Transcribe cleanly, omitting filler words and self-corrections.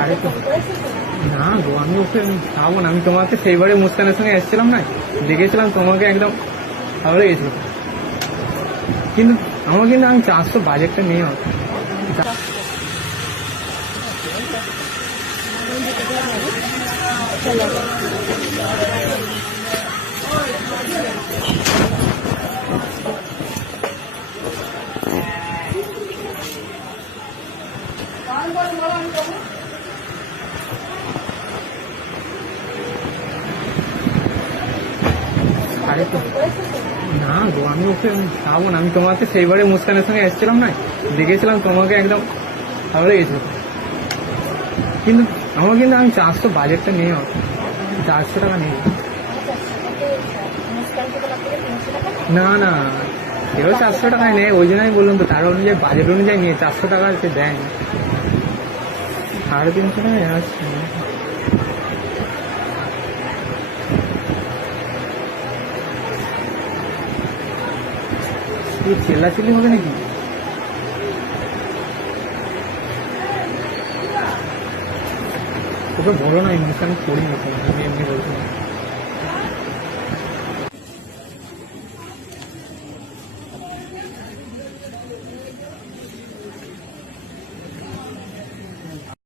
আরে তো না গো, আমি ওকে খাবো না। আমি তোমাকে সেইবারে মুস্কানের সঙ্গে এসেছিলাম না, দেখেছিলাম তোমাকে, একদম ভালো লেগেছিল। কিন্তু আমার কিন্তু আমি 400 বাজেটটা নিয়ে আরে তো না গো, আমি ওকে খাবো না। আমি তোমাকে সেইবারে মুস্কানের সঙ্গে এসেছিলাম না, দেখেছিলাম তোমাকে, একদম ভালো লেগেছিল। কিন্তু আমার কিন্তু আমি 400 বাজেটটা নিয়ে 400 টাকা নেই। না না, কেউ 400 টাকায় নেয়, ওই জন্য আমি বললাম তো, তার অনুযায়ী বাজেট অনুযায়ী নিয়ে 400 টাকা সে দেয় না, 350 টাকায় আসছে। চিল্লাচিল্লি হবে নাকি? ওকে বলো না, এমনি আমি করি না, আমি এমনি বলছি না।